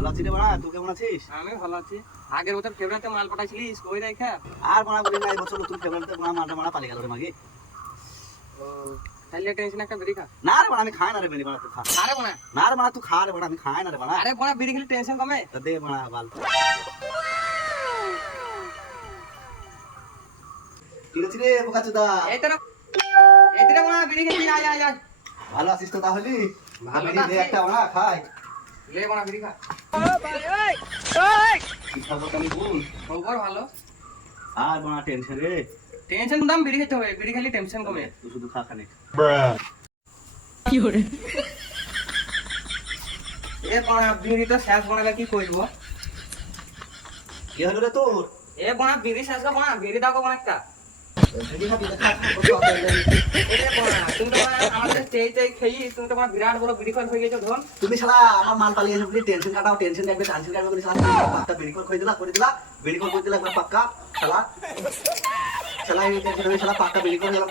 ভালো আছি রে বাড়া, তুই কেমন আছিস? আমি ভালো আছি। আগের বছর ফেব্রুয়ারিতে মাল পাঠাইছিলিস কই দেখা? আর বাড়া বলি না, এই বছর তুই ফেব্রুয়ারিতে বাড়া মালটা মারা পালিয়ে গেল রে মাগি। ও তাহলে টেনশন একটা বিড়ি খা। না রে বাড়া, আমি খাই না রে বেনি বাড়া, তুই খা। আরে বোনা, না রে বাড়া, তুই খা রে বাড়া, আমি খাই না রে বাড়া। আরে বোনা বিড়ি খেলে টেনশন কমে। তা দে বাড়া বাল। ঠিক আছে রে বোকাচোদা। এই তো বোনা বিড়ি খেলি আয় আয় আয়। ভালো আছিস তো তাহলে? ভালো বেনি দে আছি। একটা বাড়া খাই। লে বোনা বিড়ি খা। কি খবর তুমি বল? খবর ভালো। আর বাড়া টেনশন রে। টেনশন দাম বিড়ি খেতে হবে, বিড়ি খেলে টেনশন কমে। তুই শুধু খা খানে। এ বোনা বিড়ি তো শেষ বোনা, কি করব? কি হলো রে তোর? এ বোনা বিড়ি শেষ গো বোনা, বিড়ি দাও গো বোনা একটা। বেনি খাবি না, খা। এ বোনা তুমি তো বোনা আমাদের চেয়ে খেয়ে তুমি তো বোনা বিরাট বড় বিড়ি কল হয়ে গেছো ধন। তুমি শালা আমার মাল পালিয়ে গেছে বলে টেনশন কাটাও, টেনশন কাটবে, টেনশন কাটবে বলে শালা পাক্কা বেরিকল করে দিলা, বেরিকল করে দিলা একবার পাক্কা শালা। শালা এই শালা পাক্কা বেরিকল গেল।